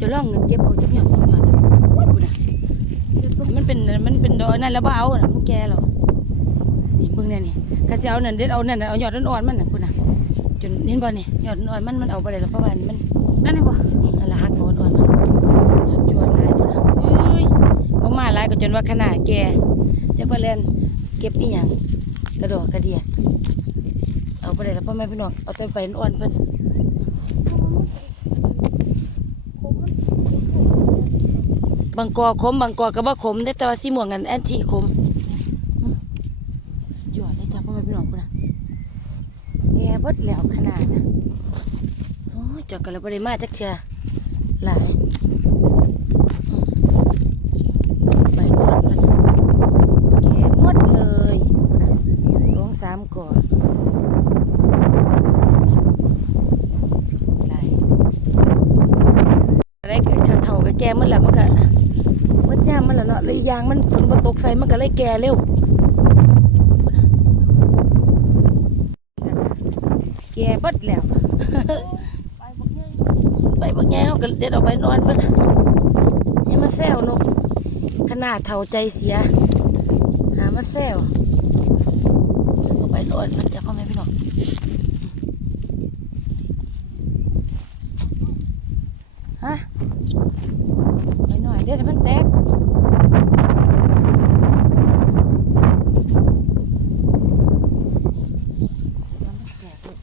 จะลองเก็บเอาจักหยอดสองหยอดแต่ว่าบุญน่ะมันเป็นมันเป็นดอกนั่นแล้วบ่เอาน่ะมันแก่แล้วนี่เบิ่งเนี่ยนี่ถ้าสิเอานั่นเด็ดเอานั่นน่ะเอายอดอ่อนๆมันน่ะพุ่นน่ะจนเห็นบ่นี่ยอดอ่อนๆมันมันเอาบ่ได้แล้วเพราะว่ามันนั่นนี่บ่นั่นละหักอ่อนๆมันสุดยอดหลายพุ่นน่ะเอ้ยบ่มาหลายก็จนว่าขนาดแก่จักว่าแล่นเก็บอีหยังกระดอกกระเดียเอาบ่ได้แล้วพ่อแม่พี่น้องเอาแต่ไปอ่อนๆเพิ่น บางกอขมบางกอก็บ่ขมได้แต่ว่าสีม่วงกันแอนตี้ขมอืมสุดยอดเลยจ้าพ่อแม่พี่น้องพุ่นนะแกเบดแล้วขนาดนะโอ้ยจอกกันแล้วบ่ได้มาจักเทื่อหลายอืมไปนอนมันแกหมดเลยนะสองสามกอหลายอะไรก็ถ้าเท่าก็แก่มันแหละมันก็ อีกอยางมันฝนมาตกใส่มันก็เลยแก่เร็วแก่บดแล้วไปบ่เงี้ยไปบางแง่เขาก็เด็ดออกไปนอนเพิ่นน่ะอยังมาแซวนกขนาดเท่าใจเสีย หามาแซวเดี๋ยวเอาไปนอนเพิ่นจะพ่อแม่พี่น้องฮะไปหน่อยเดี๋ยวจะมันแตก น้ำมันแตกลูก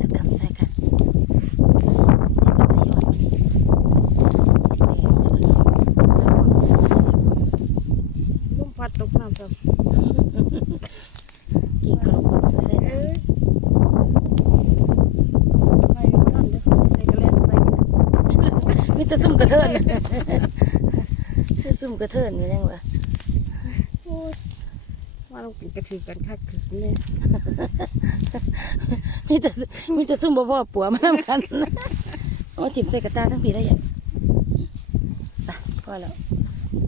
สกัดใส่กันนี่มันทยอยมันแดงจะเลยแล้วความจะได้เลย ลมพัดตกน้ำซ้ กินขนมปังเส้นำเอ้ยไปนั่นเด้อไปกระเล่นไป มีแต่ซุ่มกระเทิน มี ซุ่มกระเทินนี่ยังวะโอ้ยว่าเรากินกระถือกันคักคือเนี่ยมีแต่มีแต่ซุ่มบ่พ่อปัวมาทำกันโอ้จิ้มใส่กระตาทั้งปีได้ยังไปพอแล้ว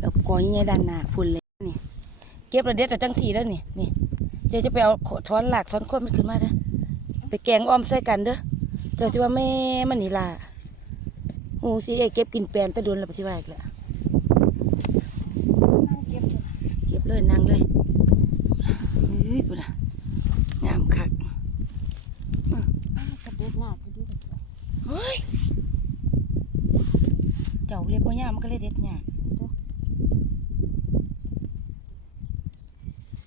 เอากอยใหญ่ด้านหน้าพุ่นเลยนี่เก็บระเด็ดเอาจังสีแล้วนี่นี่เจ๊จะไปเอาถอนหลากถอนโคนมันขึ้นมาเด้อไปแกงอ้อมใส่กันเด้อเจ้าสิว่าแม่มันนี่ล่ะหูสิไอ้เก็บกินแปลนแต่โดนแล้วปสิว่าอีกแล้ว นั่งเก็บเลย เก็บเลยนั่งเลยเฮ้ยปุ่นน่ะงามคักอ้าวกระเด็ดหน้าไปดูกันไปเฮ้ยเจ้าเล็บบ่ยามมันก็เลยเด็ดยาก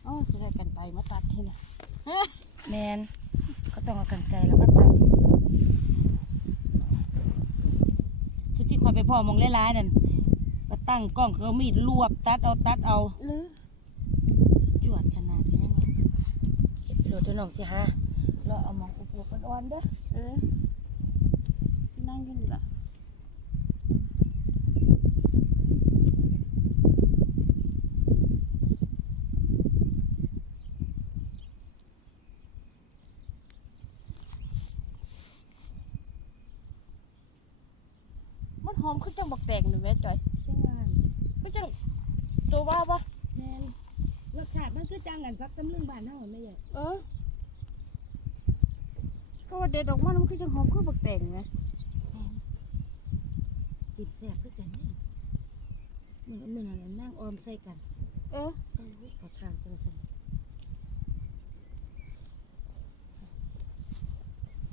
อ๋อสิได้กันไปมาตัดที่น่ะแมนก็ต้องเอากันไกลแล้วมาตัดชุดที่คอยไปพ่อมองร้ายๆนั่นมาตั้งกล้องเขาเอามีดรวบตัดเอาตัดเอา หรือ จวดขนาดจะยังไง เก็บไปโหลดตัวน้องสิฮะเราเอาหมองอุบๆอ่อนๆเด้อเออนั่งอยู่นี่ล่ะมันหอมคือจังบักแตงนี่แม่จอยจังหวะคือจังตัวว่าปะแมนรสชาติมันคือจังกันพักตำลึงบ้านเฮาไม่ใหญ่เออก็ว่าเด็ดออกมาแล้วมันคือจังหอมคือบักแตงไงติดแซ่บคือกันนี่มันมันอะไรนั่งออมใส่กัน เออโอ้ยขอทางตัวสั่น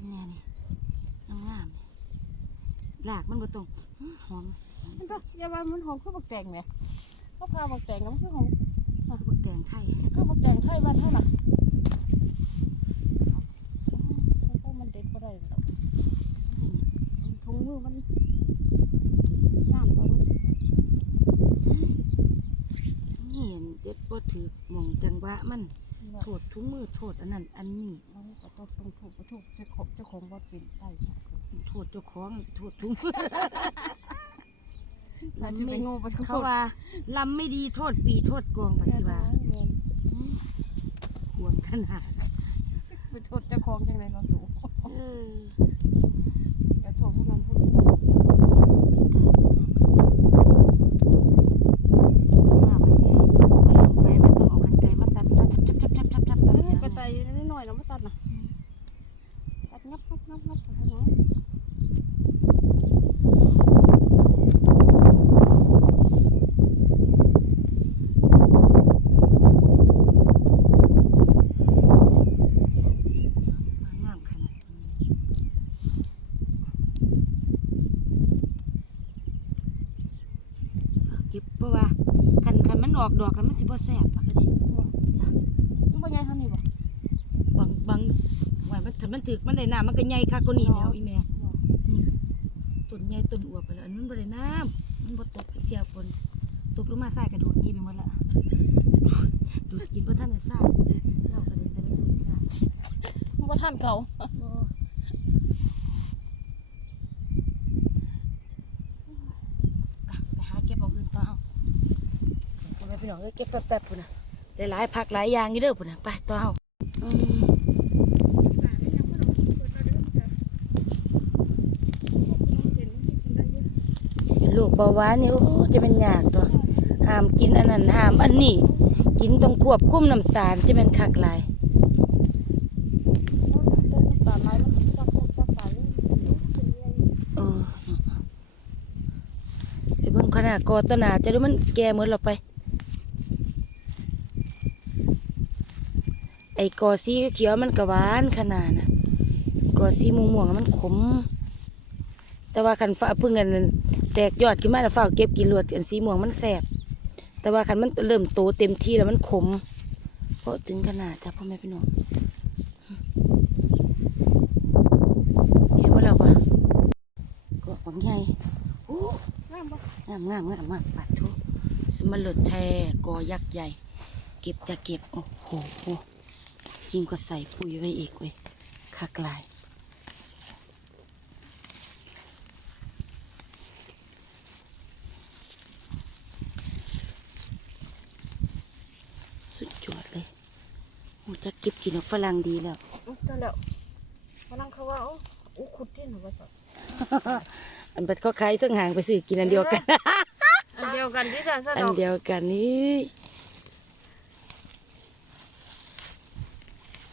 นี่นี่น้ำงามๆหลากมันบ่ตรงอื้อหอมมันก็อย่าว่ามันหอมคือบักแตงไงก็พาบักแตงแล้วมันคือหอมคือบัก แตงไทยคือบักแตงไทยบ้านเท่าน่ะแล้วก็มันเด็ดก็ได้แล้วถุงมือมันงามแล้วนี่เห็นเด็ดบ่ถือหมองจังหวะมันโทษทุกมือโทษอันนั้นอันนี้มันก็ต้องต้องถูกก็ถูกเจ้าของเจ้าของว่าเป็นไต้โทษเจ้าของโทษทุกมือ เราจะไปโง่ไปทุกเขาคนว่าลำไม่ดีโทษปีโทษกองปัจจุบันเงินห่วงขนาดไปโทษเจ้าของจังไรเราสูง เออ อย่าโทษพวกนั้นพวกนี้ เป็นการ ก็บเพราะว่าคันคันมันออก ดอกแล้วมันสิบ่แซ่บปากก็ดิมันบ่ใหญ่เท่านี้บ่บางบางวันมันถ้ามันถึกมันได้น้ำมันก็ใหญ่คักกว่านี้แล้วอีแม่อืมต้นใหญ่ต้นอวบไปแล้วอันนั้นบ่ได้น้ำมันบ่ตกเสียฝนตกลงมาใส่กระโดดหนี้ไปหมดละดูดกินบ่ทันได้ใส่เราก็เลยแต่ไม่ดูดใส่มันบ่ทันเก่า บ่อะไปหาเก็บเอาอื่นต่อเอาพุ่นน่ะพี่น้อง เก็บแป๊บๆพุ่นนะหลายผักหลายอย่างอยู่เด้อพุ่นนะไปต่อเอาอืมเบาหวานนี่โอ้จะเป็นยากตัวห้ามกินอันนั้นห้ามอันนี้ กินต้องควบคุมน้ำตาลจะเป็นคักหลายตาไม้มันซักซักตายเออไปเบิ่งขนาดกอต้นหนาจะดูมันแก่เหมือนเราไป ไอ้กอสีเขียวมันกระวานขนาดนะกอสีม่วงๆมันขม แต่ว่าคันฟ้าพึ่งกันแตกยอดขึ้นมาแล้วฟ้าเก็บกินรวดอันสีม่วงมันแสบแต่ว่าคันมันเริ่มโตเต็มที่แล้วมันขม เพราะถึงขนาดจ้ะพ่อแม่พี่น้องเก็บไว้แล้วปะก็ฝังใหญ่งามงามงามงามมากปัดทุสมันเลิดแท้กอยักษ์ใหญ่ เก็บจะเก็บ โอ้โห ยิ่งก็ใส่ปุ๋ยไว้อีกเว้ยคักหลาย สุดยอดเลยโอ้จะเก็บกินของฝรั่งดีแล้วเจ้าแล้วมานั่งเขาว่าเอ้าอู้ขุดที่หนูว่าสักอันเป็นก็คล้ายทั้งห่างไปสื่อกินอันเดียวกัน อันเดียวกันที่จะสะอัดนอกเดียวกันนี่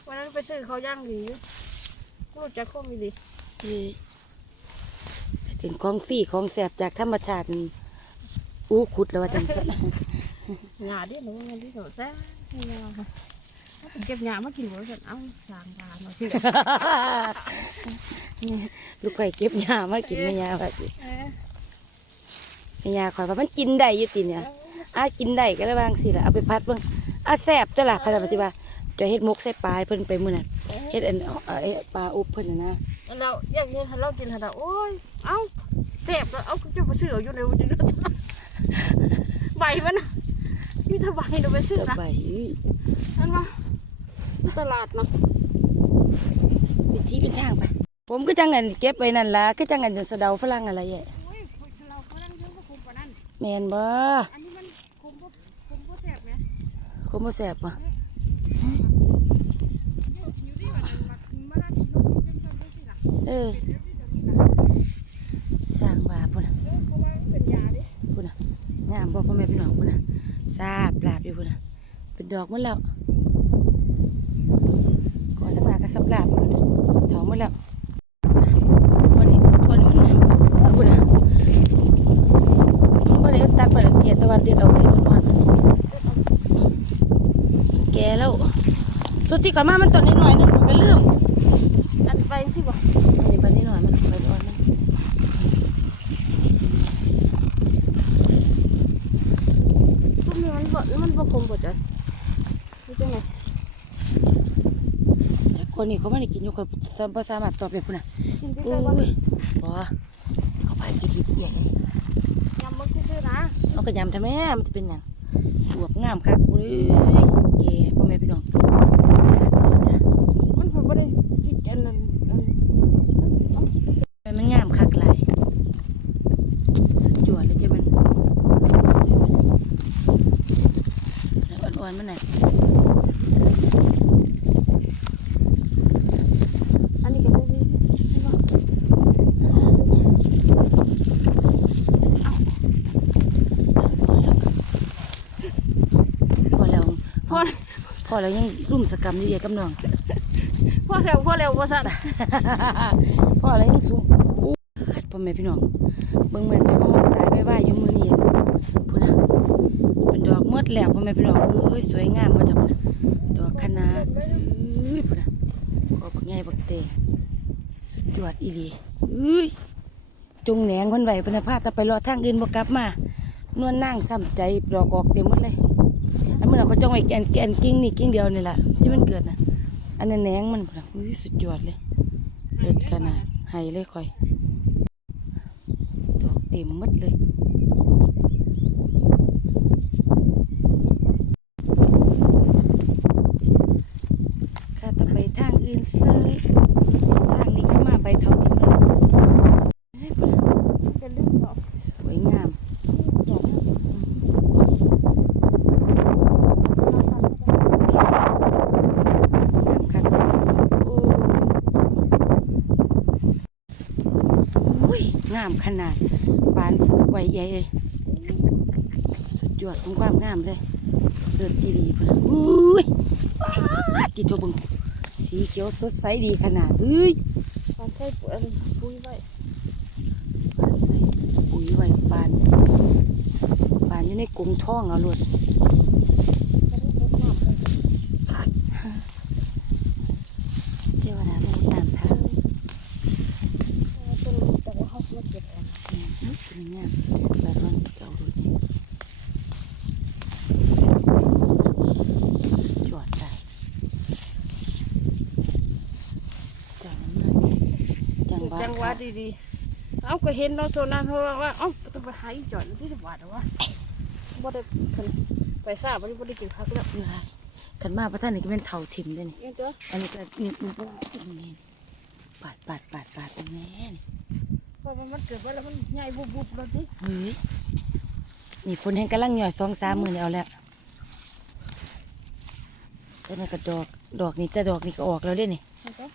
วันนั้นไป ซื้อเขาย่างดีรู้จักข้อมีดีเฮ้ยไปถึงของฟรีของแสบจากธรรมชาตินี่อู้ขุดแล้วว่าจังสันหยาดิหนูเงินที่สุดแซ่ให้ยาค่ะเก็บหยามากินหัวสันเอ้าสางตามาที่ลูกไข่เก็บยามากินแม่ยาว่าสิเออแม่ยาคอยว่ามันกินได้อยู่ติเนี่ย อากินได้ก็ได้บางสิละเอาไปพัดเบ้างอาแสบตัวละพัดมาสิว่า จะเฮ็ดหมกใส่ปลายเพิ่นไปมื้อนั้นเฮ็ดอันเอาไอ้ปลาอบเพิ่นน่ะนะเราอยากเห็นเรากินหาดาโอ้ยเอ้าเจ็บแล้วเอ้าจะไปซื้อเอาอยู่ในวันนี้ใบมันน่ะมีแต่ใบเราไปซื้อจะนะไปอุ้ยนั่นวะตลาดนะเป็นที่เป็นทางไปผมก็จังเงินเก็บไว้นั่นล่ะก็จังเงินจนสะเดาฝรั่งอะไรแย่โอ้ยเราเขาเล่นเยอะก็คุมกว่านั้นแม่นบ่อันนี้มันคุมพวกคุมพวกแสบไหมคมบ่แสบบ่อยู่อยู่ที่วันนั้นมามาได้ที่ลูกเต็มเต็มด้วยสิล่ะ เออสร้างว่าพุ่นน่ะเออเขาว่าเนยาดิพุ่นน่ะงามบ่พ่อแม่พี่น้องพุ่นน่ะซาบลาบอยู่พุ่นน่ะเป็นดอกหมดแล้วก่อนทั้งหน้าก็สับลาบอยู่พุ่นะถาหมดแล้วพุ่นน่ะพุ่นนี่พุ่นมันน่ะพุ่นน่ะบ่ได้ตัดบ่ได้เกียตะวันติดเอาไปอ่อนๆมันแก่แล้วสุดที่ก่อนมามันต้นนิดหน่อยนึงข้อยก็ลืม อันไปสิบ่ อันนี้ไปนิดหน่อยมันไปอ่อนมัน พวกนี้มันบ่มันบ่คุมบ่จ้ะนี่จังไง แต่ คนนี้เขาไม่ได้กินอยู่คนภาษามารถตอบเลยพุ่นน่ะกินที่โอ้ใกล้บ้านยบ่เขาไปกินดิบใหญ่ยำมันซื่อๆนะเอากระยำทำไมมันจะเป็นหยังบวบงามคักเอ้ยเก๋พ่อแม่พี่น้องต่อจ้ะมันเป็นบ่ได้กินอันนั้นอันเอ้ามันงามคักหลายสุดยอดเลยจ้ะมันสวยมันแล้วอ่อนๆมันน่ะ อันนี้ก็ได้ดีใช่ปะ พอแล้ว พอ พอแล้วยังรุ่มสกรรมอยู่เอียกับน้องพอแล้วพอแล้วว่าสั่นพ่ออะไรยังสูงอู้ฮัดพ่อแม่พี่น้องเบิ่งเหมือนเป็นพ่อตายไม่ว่าอยู่มือนี่พุ่นนะเป็นดอกเมืดแล้วพ่อแม่พี่น้องเอ้ยสวยงามว่าจังพุ่นนะดอกคะนาเอ้ยพุ่นนะขอบักใหญ่บักเตสุดยอดอีหลีเอ้ยจงแหนงเพิ่นไหวเพิ่นนะพาแต่ไปรอทางอื่นบ่กลับมานวลนั่งซ้ำใจดอกออกเต็มหมดเลย อันมันเราก็จ้องไอ้แกนแกนกิ้งนี่กิ้งเดียวนี่แหละที่มันเกิดนะอันนั้นแหนงมันพุ่นน่ะอุ้ยสุดยอดเลยเลือดขนาดไห้เลยค่อยดอกเต็มมัดเลยข้าต้องไปทางอื่นเซยทางนี้ก็มาไปเท่าที่มัน จะลืมเนาะ สวยงาม ดอก งามคักสุดโอ้อุ้ยงามขนาด ปานไหวใหญ่เลยสุดยอดของความงามเลยเดินทีดีพุ่นน่ะอุ้ยติดตัวบึงสีเขียวสดใสดีขนาดเฮ้ยปานใช้ปุ๋ยปุ๋ยไว้ใส่ปุ๋ยไว้ปานปานอยู่ในกรงท่องเอาลวดจะลดน้ำเลย เทวดาลงน้ำทาง ต้นแต่ว่าเขาไม่เก็บเอง แม่นอื้อสวยงามแบบวันสิเก่าลวดนี่จอดได้จังมากจังหวะ จังหวะ ดีๆ เอาก็เห็นเราโซนนั้นเขาว่าว่าเอ้าต้องไปหาอีจอดที่จังหวัดหรอวะบ่ได้คันไปทราบบ่ได้บ่ได้กินพักแล้วเรือขันมาพระท่านนี่ก็เป็นเท่าทิมด้วยนี่เอ็นตัวอันนี้ก็นี่มันปุ๊บนี่ปาดปาดปาดปาดตรงนี้นี่เพราะว่ามันเกิดว่าแล้วมันใหญ่บุบๆแล้วดิเฮ้ยนี่ฝนแห้งกำลังหย่อยสองสามมือนี่เอาแล้วต้นนี้ก็ดอกดอกนี่จะดอกนี่ก็ออกแล้วเด้นี่เอ็นตัว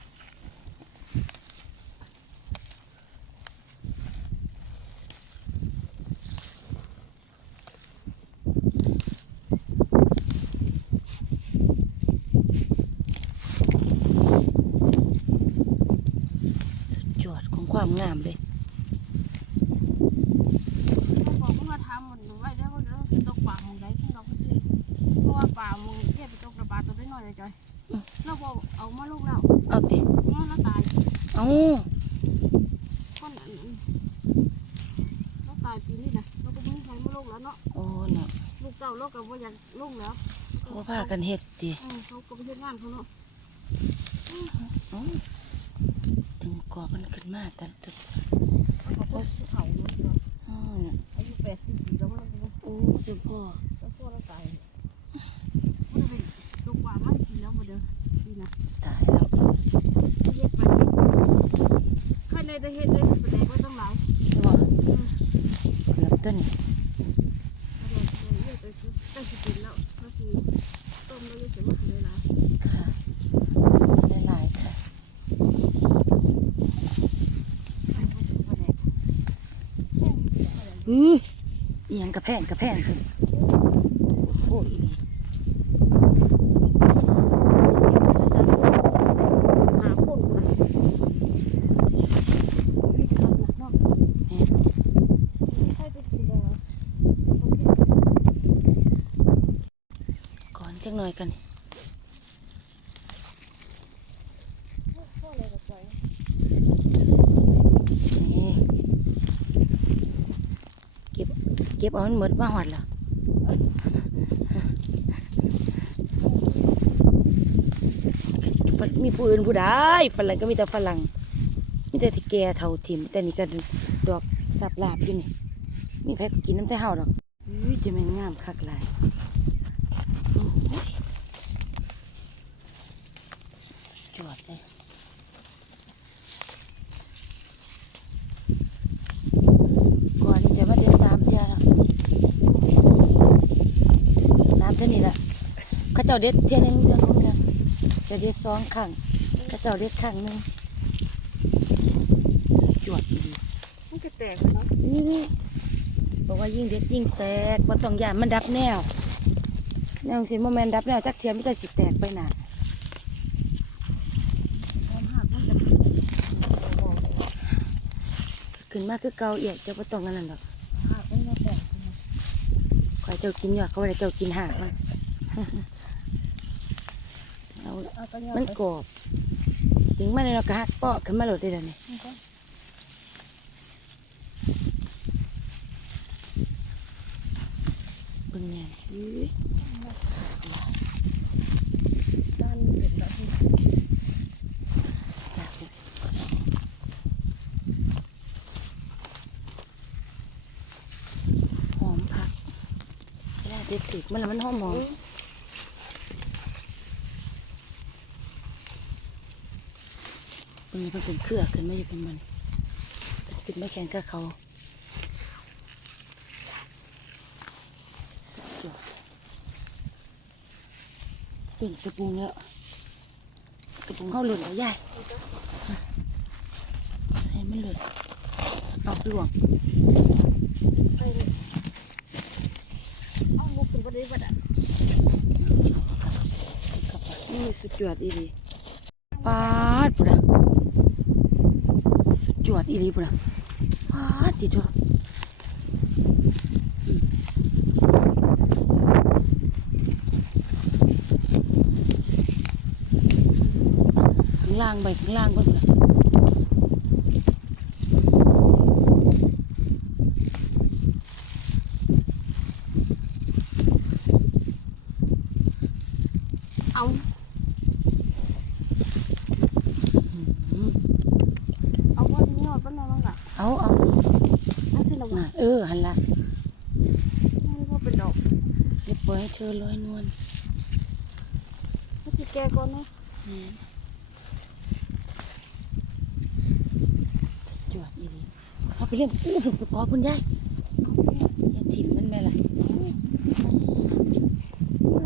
สุดยอดขอ งความงามเลยบอกว่ามาทำมันไว้ได้ว่าเราจะตกป่าหมองใดที่เราก็สิเพราะว่าป่าหมองเทียบไปตกระบาดตัวได้น้อยเลยจอยเราบอกเอามาลูกแล้วเอาติเนี่ยเราตายเอาคนอันนั้นเราตายปีนี้นะเราก็ไม่มีใครมาลูกแล้วเนาะโอ้เนาะลูกเจ้าเราก็บ่อยากลูกแล้วเขาพากันเฮ็ดติเออเขาก็ไปเฮ็ดงานเขาเนาะ เอ้าถึงกอบ มันขึ้นมาแต่ละจุดเขาก็สิเผาเนาะอ๋อน่ะอายุแปดสิบสี่แล้วมันก็โอ้เจ้าพ่อแล้วพวกเราตายมันไปตกว่ามากินแล้วมาเด้อปีนะตายแล้วเฮ็ดไปใครในได้เฮ็ดได้แสดงว่าต้องหลายตัวเกือบต้นนี่ แสดงแสดงเยอะไปคือได้สิกินแล้วก็คือต้มแล้วจะเสียมาหลาย ค่ะหลายๆค่ะ ๆแสดงแค่นี้แสดง อืออีหยัง กระแพงกระแพงโอ้ย หาคนนะวิธีการเนาะ แม่น ใครไปกินแล้ว ก่อนจักหน่อยกันนี่ พ่ออะไรกับใจ นี่เก็บเก็บเอา มันหมดมาหอดแล้วฝรั่งมีผู้อื่นผู้ใดฝรั่งก็มีแต่ฝรั่งมีแต่ที่แก่เท่าทิมแต่นี่ก็ดอกสับลาบอยู่นี่มีใครก็กินน้ำใจเห่าดอกอุ้ยจะแม่นงามคักหลายโอ้ยจวดเลย ก่อนที่จะมาเดินสามเที่ยแล้วสามเท่านี้ละ เข้าเจ้าเด็ดเที่ยหนึงเดือนของเดือนจะเด็ดสองครั้งเข้าเจ้าเด็ดครั้งหนึงจวดดีมันก็แตกไปเนาะอื้อบอกว่ายิ่งเด็ดยิ่งแตกว่าต้องยานมันดับแนวแนวสิโมแมนดับแนวจักเทียมไม่แต่สิแตกไปหนาความหักมันจะขึ้นมาคือเกาเอียดเจ้าไ่ต้องกันนั่นหรอกหักมันจะแตกขอยเจ้ากินยอดเขาไม่ได้เจ้ากินหากมัน เอา เอาไปยอ มันไปกรอบถึงมาในเรากระหักเปาะขึ้นมาโหลดได้แล้วนี่มันก็ด้านเห็นแล้วหอมผักเวลาเด็ดถึกมันแล้วมันหอมหอม มันมีเพิ่งเป็นเครือขึ้นมาอยู่เป็นมันขึ้นมาแข่งกับเขาสุดยอดเป็นกระปุงแล้วกระปุงเข้าหล่นแล้วยายใส่มันหล่นเอาหลวงไปเลยเอาลูกเป็นประเดี๋ยวบัดอะนี่สุดยอดอีหลีปา วดอีรีบุระว้าจีจวดข้างล่างไปข้างล่างเพื่น เอาเอาว่านี่ยอดปะนอนบ้างอะ เอาเอา นั่นสินะวะน่ะเออหันละนี่ว่าเป็นดอกเรียบร้อยเชิญร้อยนวลถ้าจิแกก่อนเนาะแม่นสุดยอดอีหลีเอาไปเล่นอู้ผมไปกอพุ่นยายอย่าถิ่มมันแม่ล่ะ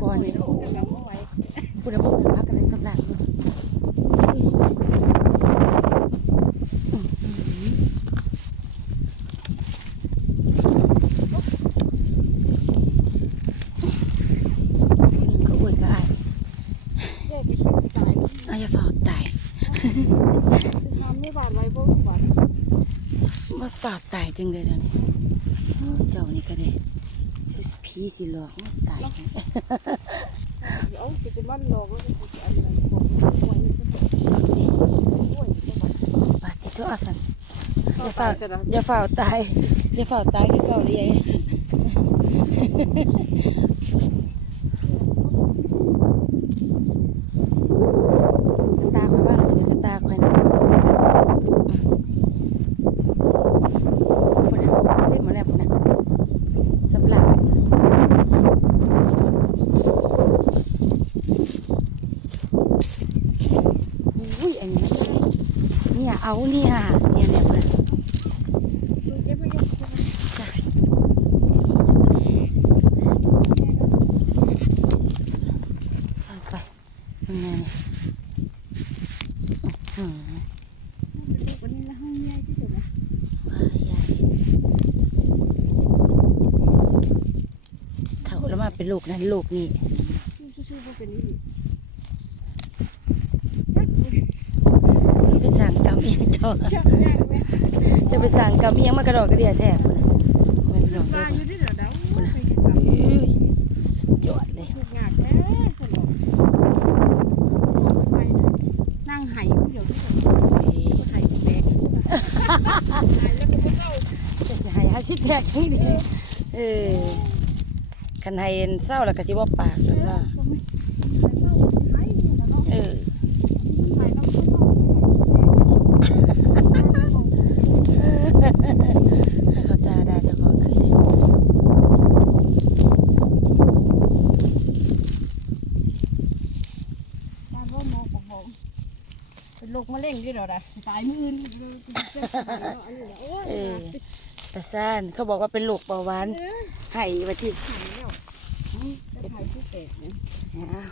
ก่อนนี่โอ้ยแบบเอาไว้พูดแล้วบอกเลยพักกันเลยสักหลังดูอุ้ยแม่อื้อหือเรื่องก็อวยก็อาย แยกไปเป็นสไตล์ อายาฝ่าตาย ทำไม่บาดไรพวกบาด มาฝ่าตายจังเลยเดี๋ยวนี้โอ้ยเจ้านี่ก็ได้ผี สิหลอกมาตายเอาจะจะมันหลอกแล้วจะจะอะไรบอกว่าป่วยก็ต้องเอาดิป่วยก็ต้องบาดที่ตัวอาสันอเข้าย่าฝ่าอย่าฝ่าตายอย่าฝ่าตายก็เก่าเลยกระตาคอยบ้างมันกระตาคอยนะพุ่นน่ะเล่นหมดแล้วพุ่นน่ะสำหรับอุ้ยอันนี้ เนี่ยเอาเนี่ยเนี่ยเนี่ยพุ่นน่ะดูเก็บไว้ยังจ้ะใส่ไปยังไงอื้อหือวันนี้ละห้องใหญ่ที่สุดนะว้ายยายเท่าแล้วมาเป็นลูกนั้นลูกนี่ชื่อๆว่าเป็นนี่ ไปสั่งกำเอียงเจ้าจะไปสั่งกำเอียงมากระดอกกระเดียแท้พุ่นน่ะไม่เป็นหรอกเด้ลาออยู่ที่เดี๋ยวเดาไปกันอื้อสุดยอดเลยถูกงานแท้สนองไปนั่งไห้ผู้เดียวที่เดียวโอ้ยไห้แดงไห้แล้วก็ไม่เข้าจะจะให้าชิแทกนี่ดีเออคันให้เห็นเศร้าแล้วก็สิบ่ปากสุดว่าเออให้เขาจาได้เจะของคือ เป็นโรค มะเร็งที่เราได้ตายมืออื่นเออตาซ่านเขาบอกว่าเป็นโรคเบาหวานให้ว่าที่จะถ่ายผู้แตกเนี่ยเอา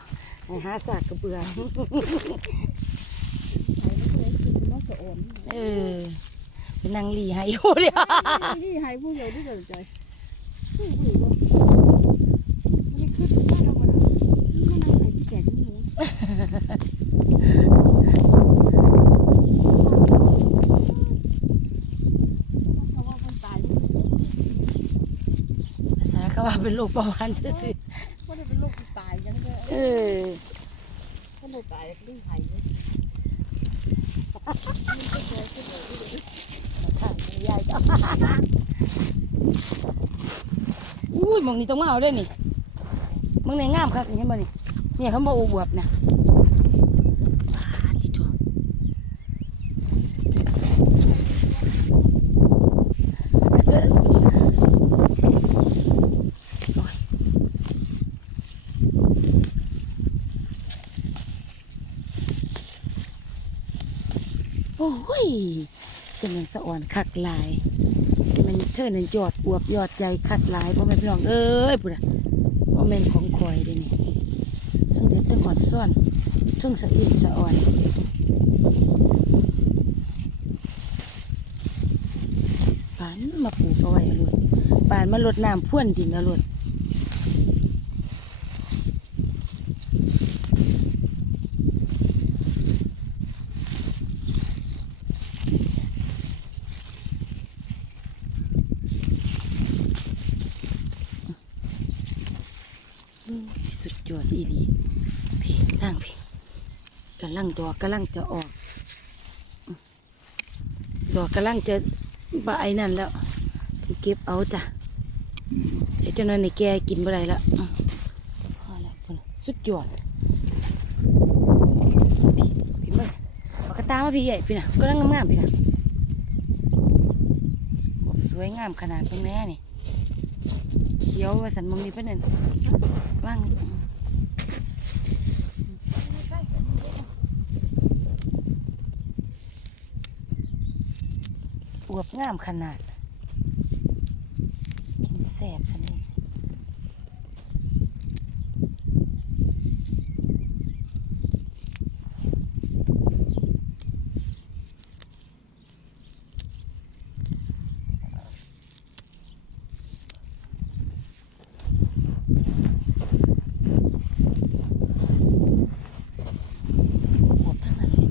ให้หาสากกระเบือถ่ายแล้วก็เลยคือน้องสะอ่อนเออเป็นนางลีให้อยู่เลยนี่หายผู้เดียวที่เกิดใจผู้หญิงว่านี่คือถ้าเราวันนั้นมันน่าใส่ที่แตกนี่หนูเขาว่ามันตาย ภาษา เป็นโรคเบาหวานซื่อว่าจะเป็นโรคตายยังไงๆเออถ้าไม่ตายก็ต้องหายเลยทางยายจ้ะอุ้ยหมองนี้ต้องมาเอาได้นี่มึงในงามครับเห็นบ่นี่เนี่ยเขาบอกอวบๆนะปาดติดตัวโอ้ยโอ้ยจะเป็น สะอ่อนคักหลาย มันเชิญนั่นยอดอวบยอดใจคัดหลายพ่อแม่พี่น้องเอ้ยปุ่นอะพ่อแม่ของคอยเด้นี่ทั้งเด็ดทั้งอ่อนซ่อนทั้งสะอิ่มสะอ่อนปานมาปลูกเอาไว้เลยปานมาลดน้ำพ่วนดินเอาเลย สุดยอดอีหลีพี่ทางพี่กำลังดอกกำลังจะออก ดอกกำลังจะบายนั่นแล้วถึงเก็บเอาจ้ะเดี๋ยวเจ้านั้นในแกกินบ่ได้แล้วอืมพอแล้วพุ่นสุดยอดพี่พี่มาเอากระตามาพี่ใหญ่พี่นะกำลังงามๆพี่นะสวยงามขนาดตรงนี้นี่เขียวว่าสันมองนี่เพื่อนนั่น ว่างอวบงามขนาด กินแสบซะนี่อวบทั้งนั้นเลย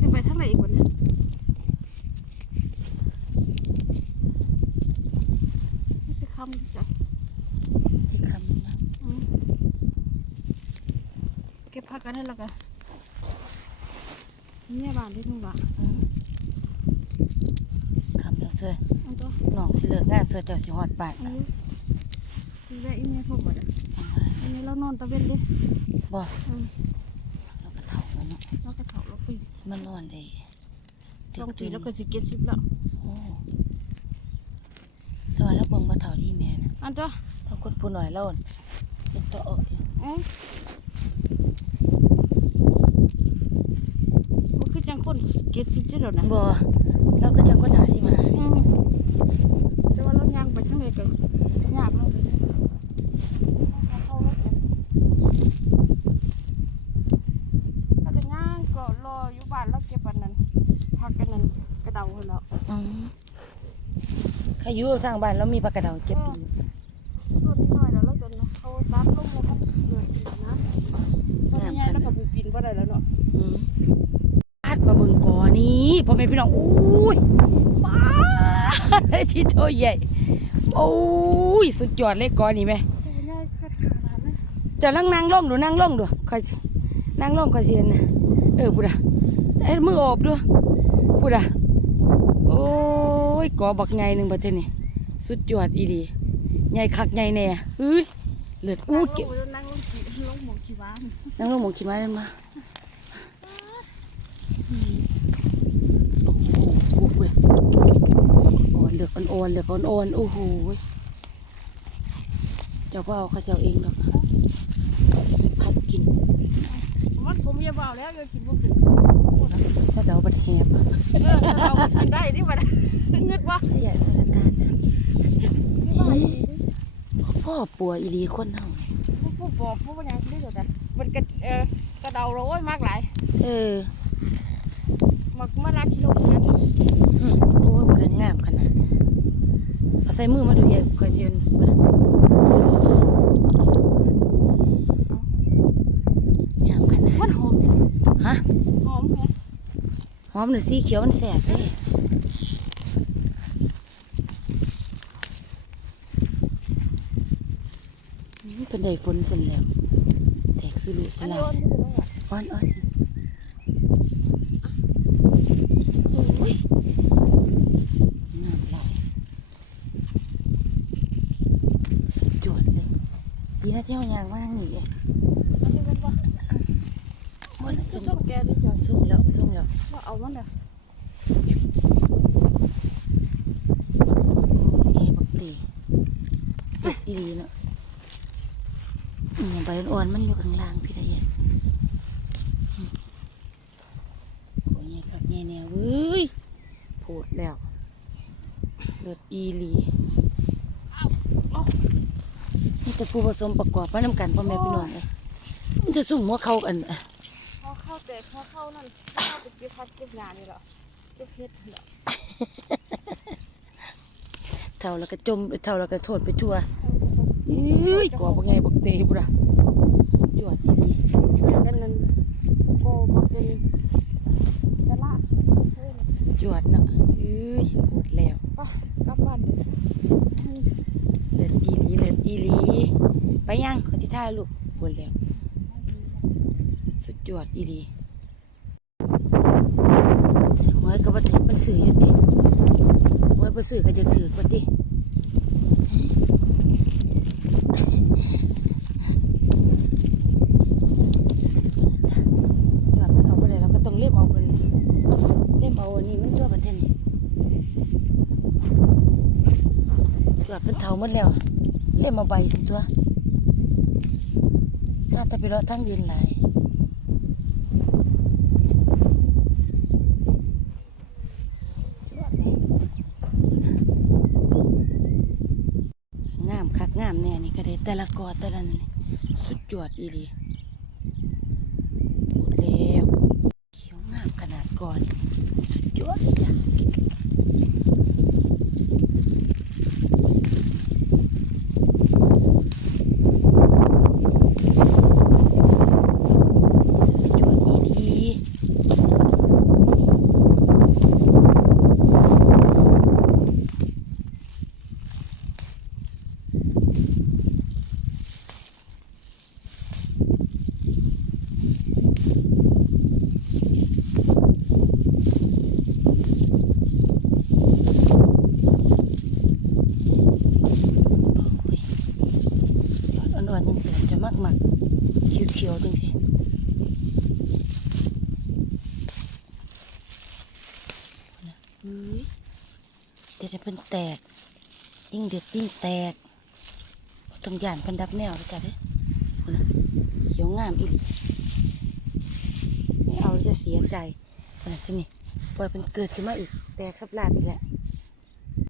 จะไปทางไหนอีกวะเนี่ยไม่ใช่คำจ้ะ ที่คำนะ อืม เก็บผักกันให้และกันเนี่ยบ้านที่ทุ่งบ้านอืมคำแล้วเสยอันตัวน้องสิเลิกงานสวยเจ้าสิฮอดบ้านอันนี้คือแวะอีเมียโทรมาอะอันนี้เรานอนตะเวนดิบ่อืมเราก็เฒ่าแล้วเนาะแล้วก็เถาเราไปมันนอนได้สองปีแล้วก็สิเก็ตสิบแล้วโอ้แต่ว่าเราเบิ่งบ่เฒ่าดีแม่นะอันตัวเราคนผู้น้อยเราเฮ็ดต่อเอาอยู่ เอ้ยมันคือจังคน เก็ตสิบเจ้าเดี๋ยวนะบ่เราก็จังคนหาสิมาอืมแต่ว่าเราย่างไปทางไหนกันยากมากเลยเข้ารถเลยถ้าจะย่างก็รออยู่บ้านแล้วเก็บอันนั้นพักกันนั้นกระเดาให้แล้วอืมใครอยู่ทางบ้านเรามีปลากระเดาเก็บกินรถนิดหน่อยแล้วเราจะเขาตัดลงแล้วก็เกิดอีกนะตอนนี้ยายแล้วก็ปูปินก็ได้แล้วเนาะอืมพัดมาเบิ่งก่อนี้ พ่อแม่พี่น้องอุ้ยป้าดที่โตใหญ่โอ้ยสุดยอดเลยก่อนี้แม่โอ้ยยายขาดขาดขาดเลยจะนั่งนั่งล่มดูนั่งล่มดูคอยสินั่งล่มคอยเสียนนะเออพูดอะไอ้มือโอบดูพูดอะโอ้ยกอบักไงหนึ่งประเทศนี่สุดยอดอีดีใหญ่คักใหญ่แน่เฮ้ยเลือดอู้เก็บนั่งลงขี่ลงหมกขี่ว้านนั่งลงหมองขี้ม้าเล่นมาโอ้โหพูดอะ อ่อนเหลือกอ่อนๆเหลือกอ่อนๆโอ้โหเจ้าพ่อเอาเขาเจ้าเองดอกจะไปพัดกินมันผมอยาเบาแล้วอยากินพวกกินสะเดาบัดแหบเออเรากินได้ที่มันเงืดวะขยะสารการนะไม่ว่าอีพ่อปัวอีหลีคนเฮาผู้บอกผู้บรรยายที่สุดอะมันกระเออกระเดาเราโอ้ยมากหลายเออมักมารักกิโลกัน หึโอ้ยบ่ได้งามขนาดเอาใส่มือมาดูใหญ่ก่อยสิเห็นบ่ล่ะงามขนาดมันหอมฮะหอมไงหอมหรือสีเขียวมันแสบเด้อืมเป็นได้ฝนซั่นแล้วแตกสุรุสลายอ่อนอ่อนอ่อนโอ้ย เที่ยวยางมาทางนี้เองอันนี้เป็นว่ามัมันนสุ่สุ่มมแกดิจ้ะสุ่มแล้วสุ่มแล้วว่าเอามันเนี่ยเอบักตีเด็ดอีหลีเนาะอืมใบอ่อนๆมันอยู่ข้างล่างพี่ละเอียดอืมโอ้ยคักแง่แนวเว้ยโพดแล้วเลือดอีหลีเอา นี่จะผู้ผสมประกอบมานํกันพ่อแม่พี่น้องเลยมันจะสุ่มหัวเขาอันพอเข้าแต่พอเข้านั่นเข้าไปเก็บพัดเก็บงานนี่แหละเก็บเฮ็ดนี่แหละเท่าแล้วก็จมเท่าแล้วก็โทษไปทั่วเอ้ยกว่าบ่ไงบักเตะบุระสุดยอดอีหลีเจอกันนั่นโกมาเป็นตะละเฮ้ยสุดยอดเนาะเอ้ยโหดแล้วไปกลับบ้านเดี๋ยวเลื อีหลีเลือดอีหลี ไปยังขอที่ท่าลูกโหดแล้ว สุดยอดอีหลีใส่หัวก็บ่ถึงมันสื่ออยู่ติหัวบ่สื่อก็จะถือกว่าติยอดมันเอาบ่ได้เราก็ต้องเล่มเอาเป็นเล่มเอาอันนี้มันตัวประเทศนี้ยอดเป็นเท่าหมดแล้ว เล่มาใบสิตัวถ้าจะไปรอทั้งยืนไหลยงามคักงามแน่นี่ก็ได้แต่ละกอแต่ละนี่สุดยอดอีดีลีหมดแล้วเขียวงามขนาดก่อนสุดยอดเลยจ้ะสุดยอดอีหลียอดอ่อนๆยังเสือจะมากมักๆเขียวๆจังสิเฮ้ยเดี๋ยวจะเป็นแตก ยิ่งเด็ดยิ่งแตกต้อง ย่านเป็นดับแนวจ้ะเด้พุ่นน่ะเขียวงามอีกไม่เอาจะเสียใจขนาดนี่ปล่อยเป็นเกิดขึ้นมาอีก แตกสับลาบอีกแล้ว